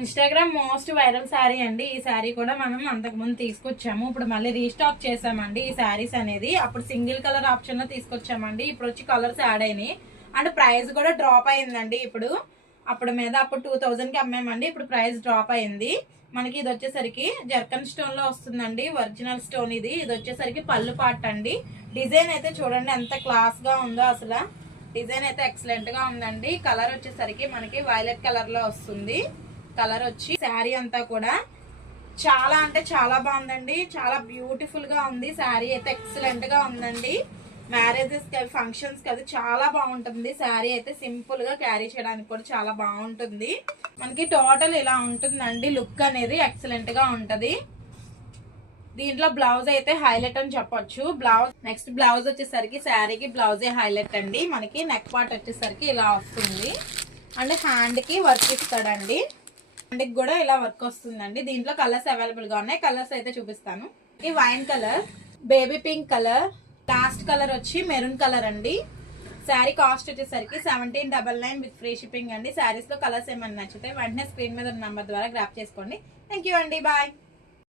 Instagram most viral sari అండి. ఈ శారీ కూడా మనం అంతకుముందు తీసుకొచ్చాము. ఇప్పుడు మళ్ళీ రీస్టాక్ చేసామండి ఈ శారీస్ అనేది. అప్పుడు సింగిల్ కలర్ ఆప్షన్ లో తీసుకొచ్చామండి. ఇప్పుడు వచ్చి కలర్స్ యాడ్ అయినాయి అండ్ ప్రైస్ కూడా డ్రాప్ అయిందండి. అప్పుడు 2000 కి అమ్మామండి. ఇప్పుడు ప్రైస్ డ్రాప్ అయింది. మనకి ఇది వచ్చేసరికి జర్కన్ స్టోన్ లో వస్తుందండి. ఒరిజినల్ స్టోన్ ఇది వచ్చేసరికి పళ్ళు పార్ట్ అండి. డిజైన్ అయితే చూడండి ఎంత క్లాస్ గా ఉందో. అసలు డిజైన్ అయితే ఎక్సలెంట్ గా ఉందండి. కలర్ వచ్చేసరికి మనకి వైలెట్ కలర్ లో వస్తుంది. కలర్ వచ్చి శారీ అంతా కూడా చాలా అంటే చాలా బాగుందండి. చాలా బ్యూటిఫుల్ గా ఉంది. శారీ అయితే ఎక్సలెంట్ గా ఉందండి. మ్యారేజెస్ కి ఫంక్షన్స్ కి చాలా బాగుంటుంది. శారీ అయితే సింపుల్ గా క్యారీ చేయడానికి కూడా చాలా బాగుంటుంది. మనకి టోటల్ ఇలా ఉంటుందండి. లుక్ అనేది ఎక్సలెంట్ గా ఉంటది. దీంట్లో బ్లౌజ్ అయితే హైలైట్ అని చెప్పొచ్చు. నెక్స్ట్ బ్లౌజ్ వచ్చేసరికి శారీకి బ్లౌజే హైలైట్ అండి. మనకి నెక్ పార్ట్ వచ్చేసరికి ఇలా వస్తుంది అండ్ హ్యాండ్ కి వర్క్ ఇస్తాడండి. హ్యాండ్ కి కూడా ఇలా వర్క్ వస్తుందండి. దీంట్లో కలర్స్ అవైలబుల్ గా ఉన్నాయి. కలర్స్ అయితే చూపిస్తాను. ఈ wine colour, baby pink colour, last colour వచ్చి మెరూన్ కలర్ అండి. శారీ కాస్ట్ వచ్చేసరికి 1799 విత్ ఫ్రీ షిప్పింగ్ అండి. శారీస్ లో కలర్స్ ఏమైనా నచ్చితే వెంటనే స్క్రీన్ మీద ఉన్న నంబర్ ద్వారా గ్రాప్ చేసుకోండి. థ్యాంక్ యూ అండి. బాయ్.